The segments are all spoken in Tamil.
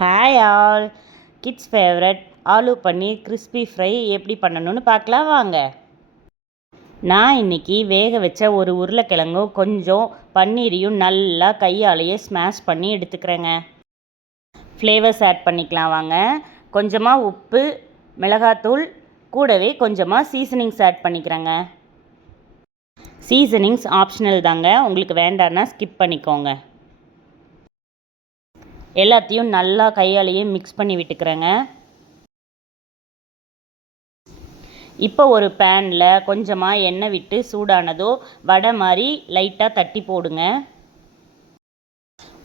Hi all. Kids favourite aloo paneer crispy fry எப்படி பண்ணணும்னு பார்க்கலாம் வாங்க. நான் இன்றைக்கி வேக வச்ச ஒரு உருளைக்கிழங்கும் கொஞ்சம் பன்னீரையும் நல்லா கையாலேயே ஸ்மாஷ் பண்ணி எடுத்துக்கிறேங்க. ஃப்ளேவர்ஸ் ஆட் பண்ணிக்கலாம் வாங்க. கொஞ்சமாக உப்பு, மிளகாத்தூள், கூடவே கொஞ்சமாக சீசனிங்ஸ் ஆட் பண்ணிக்கிறேங்க. சீசனிங்ஸ் ஆப்ஷனல் தாங்க, உங்களுக்கு வேண்டான்னா ஸ்கிப் பண்ணிக்கோங்க. எல்லாத்தையும் நல்லா கையாலேயே மிக்ஸ் பண்ணி விட்டுக்கிறேங்க. இப்போ ஒரு பேனில் கொஞ்சமாக எண்ணெய் விட்டு சூடானதோ வடை மாதிரி லைட்டாக தட்டி போடுங்க.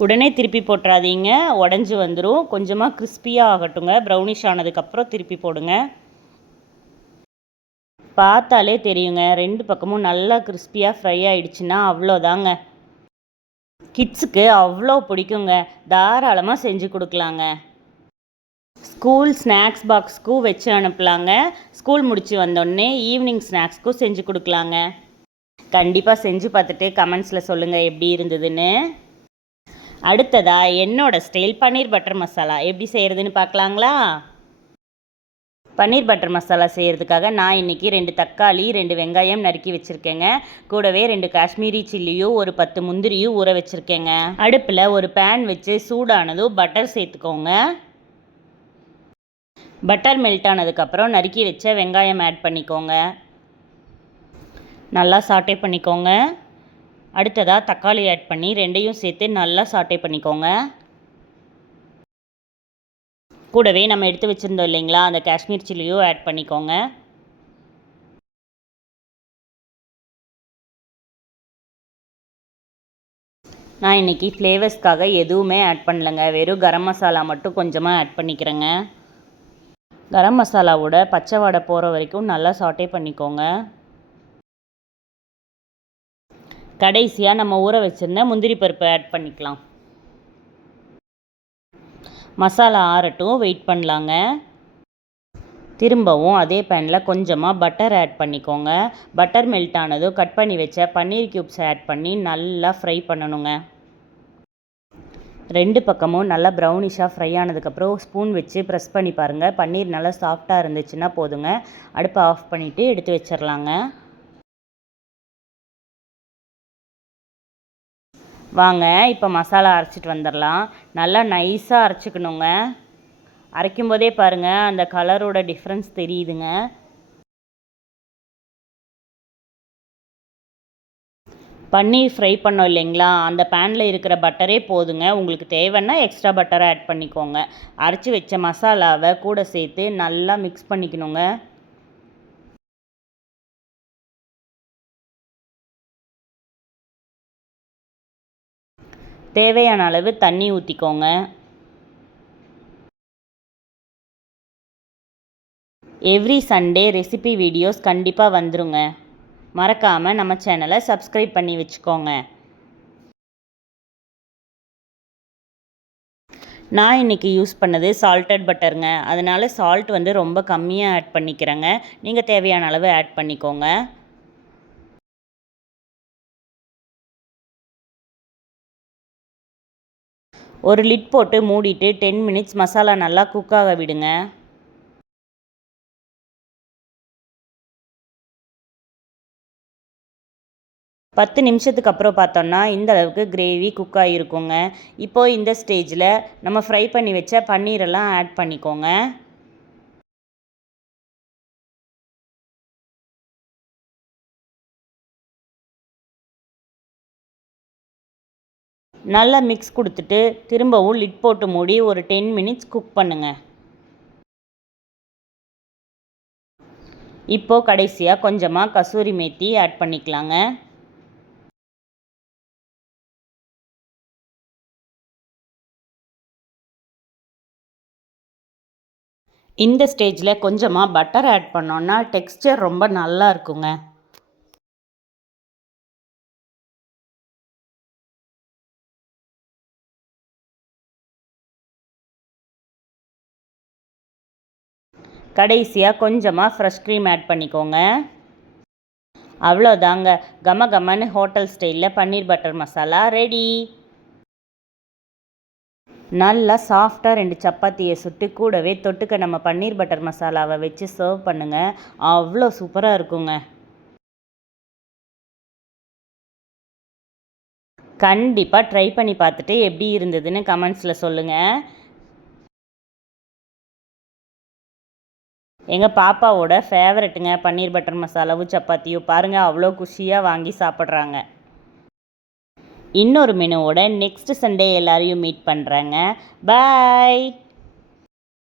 உடனே திருப்பி போட்டுறாதீங்க, உடஞ்சி வந்துடும். கொஞ்சமாக கிறிஸ்பியாக ஆகட்டுங்க. ப்ரௌனிஷ் ஆனதுக்கப்புறம் திருப்பி போடுங்க. பார்த்தாலே தெரியுங்க, ரெண்டு பக்கமும் நல்லா கிறிஸ்பியாக ஃப்ரை ஆகிடுச்சுன்னா அவ்வளோதாங்க. கிட்ஸுக்கு அவ்வளோ பிடிக்குங்க. தாராளமாக செஞ்சு கொடுக்கலாங்க. ஸ்கூல் ஸ்நாக்ஸ் பாக்ஸுக்கும் வச்சு அனுப்பலாங்க. ஸ்கூல் முடித்து வந்தோடனே ஈவினிங் ஸ்நாக்ஸ்க்கும் செஞ்சு கொடுக்கலாங்க. கண்டிப்பாக செஞ்சு பார்த்துட்டு கமெண்ட்ஸில் சொல்லுங்கள் எப்படி இருந்ததுன்னு. அடுத்ததாக என்னோடய ஸ்டைல் பன்னீர் பட்டர் மசாலா எப்படி செய்கிறதுன்னு பார்க்கலாங்களா? பன்னீர் பட்டர் மசாலா செய்கிறதுக்காக நான் இன்றைக்கி 2 தக்காளி, 2 வெங்காயம் நறுக்கி வச்சுருக்கேங்க. கூடவே 2 காஷ்மீரி சில்லியும், ஒரு 10 முந்திரியும் ஊற வச்சுருக்கேங்க. அடுப்பில் ஒரு பேன் வச்சு சூடானதும் பட்டர் சேர்த்துக்கோங்க. பட்டர் மெல்ட் ஆனதுக்கப்புறம் நறுக்கி வச்ச வெங்காயம் ஆட் பண்ணிக்கோங்க. நல்லா சாட்டே பண்ணிக்கோங்க. அடுத்ததாக தக்காளி ஆட் பண்ணி ரெண்டையும் சேர்த்து நல்லா சாட்டே பண்ணிக்கோங்க. கூடவே நம்ம எடுத்து வச்சுருந்தோம் இல்லைங்களா, அந்த காஷ்மீர் சில்லியும் ஆட் பண்ணிக்கோங்க. நான் இன்றைக்கி ஃப்ளேவர்ஸ்க்காக எதுவுமே ஆட் பண்ணலைங்க. வெறும் கரம் மசாலா மட்டும் கொஞ்சமாக ஆட் பண்ணிக்கிறேங்க. கரம் மசாலாவோட பச்சை வாடை போகிற வரைக்கும் நல்லா சாட்டே பண்ணிக்கோங்க. கடைசியாக நம்ம ஊற வச்சுருந்த முந்திரி பருப்பை ஆட் பண்ணிக்கலாம். மசாலா ஆறட்டும், வெயிட் பண்ணலாங்க. திரும்பவும் அதே பேனில் கொஞ்சமாக பட்டர் ஆட் பண்ணிக்கோங்க. பட்டர் மெல்ட் ஆனதும் கட் பண்ணி வச்ச பன்னீர் க்யூப்ஸ் ஆட் பண்ணி நல்லா ஃப்ரை பண்ணணுங்க. ரெண்டு பக்கமும் நல்லா ப்ரௌனிஷாக ஃப்ரை ஆனதுக்கப்புறம் ஸ்பூன் வச்சு ப்ரெஸ் பண்ணி பாருங்கள். பன்னீர் நல்லா சாஃப்டாக இருந்துச்சுன்னா போதுங்க. அடுப்பை ஆஃப் பண்ணிவிட்டு எடுத்து வச்சிடலாங்க. வாங்க இப்போ மசாலா அரைச்சிட்டு வந்துடலாம். நல்லா நைஸாக அரைச்சிக்கணுங்க. அரைக்கும் போதே பாருங்கள், அந்த கலரோட டிஃப்ரென்ஸ் தெரியுதுங்க. பன்னீர் ஃப்ரை பண்ணோம் இல்லைங்களா, அந்த பேனில் இருக்கிற பட்டரே போதுங்க. உங்களுக்கு தேவைன்னா எக்ஸ்ட்ரா பட்டரை ஆட் பண்ணிக்கோங்க. அரைச்சி வச்ச மசாலாவை கூட சேர்த்து நல்லா மிக்ஸ் பண்ணிக்கணுங்க. தேவையான அளவு தண்ணி ஊற்றிக்கோங்க. எவ்ரி சண்டே ரெசிபி வீடியோஸ் கண்டிப்பாக வந்துருங்க. மறக்காமல் நம்ம சேனலை சப்ஸ்கிரைப் பண்ணி வச்சுக்கோங்க. நான் இன்றைக்கி யூஸ் பண்ணது சால்டட் பட்டருங்க. அதனால் சால்ட் ரொம்ப கம்மியாக ஆட் பண்ணிக்கிறேங்க. நீங்கள் தேவையான அளவு ஆட் பண்ணிக்கோங்க. ஒரு லிட் போட்டு மூடிட்டு 10 மினிட்ஸ் மசாலா நல்லா குக்காக விடுங்க. பத்து நிமிஷத்துக்கு அப்புறம் பார்த்தோன்னா இந்த அளவுக்கு கிரேவி குக் ஆகிருக்குங்க. இப்போது இந்த ஸ்டேஜில் நம்ம ஃப்ரை பண்ணி வச்ச பன்னீரெல்லாம் ஆட் பண்ணிக்கோங்க. நல்லா மிக்ஸ் கொடுத்துட்டு திரும்பவும் லிட் போட்டு மூடி ஒரு 10 மினிட்ஸ் குக் பண்ணுங்கள். இப்போது கடைசியாக கொஞ்சமாக கசூரி மேத்தி ஆட் பண்ணிக்கலாங்க. இந்த ஸ்டேஜில் கொஞ்சமாக பட்டர் ஆட் பண்ணோன்னா டெக்ஸ்சர் ரொம்ப நல்லா இருக்குங்க. கடைசியாக கொஞ்சமாக ஃப்ரெஷ் க்ரீம் ஆட் பண்ணிக்கோங்க. அவ்வளோதாங்க, கம கமன்னு ஹோட்டல் ஸ்டைலில் பன்னீர் பட்டர் மசாலா ரெடி. நல்லா சாஃப்டாக 2 சப்பாத்தியை சுட்டு கூடவே தொட்டுக்க நம்ம பன்னீர் பட்டர் மசாலாவை வச்சு சர்வ் பண்ணுங்கள். அவ்வளோ சூப்பராக இருக்குங்க. கண்டிப்பாக ட்ரை பண்ணி பார்த்துட்டு எப்படி இருந்ததுன்னு கமெண்ட்ஸில் சொல்லுங்கள். எங்கள் பாப்பாவோட ஃபேவரெட்டுங்க பன்னீர் பட்டர் மசாலாவும் சப்பாத்தியும். பாருங்கள், அவ்வளோ குஷியாக வாங்கி சாப்பிட்றாங்க. இன்னொரு மெனுவோட நெக்ஸ்ட் சண்டே எல்லாரையும் மீட் பண்ணுறேங்க. பாய்.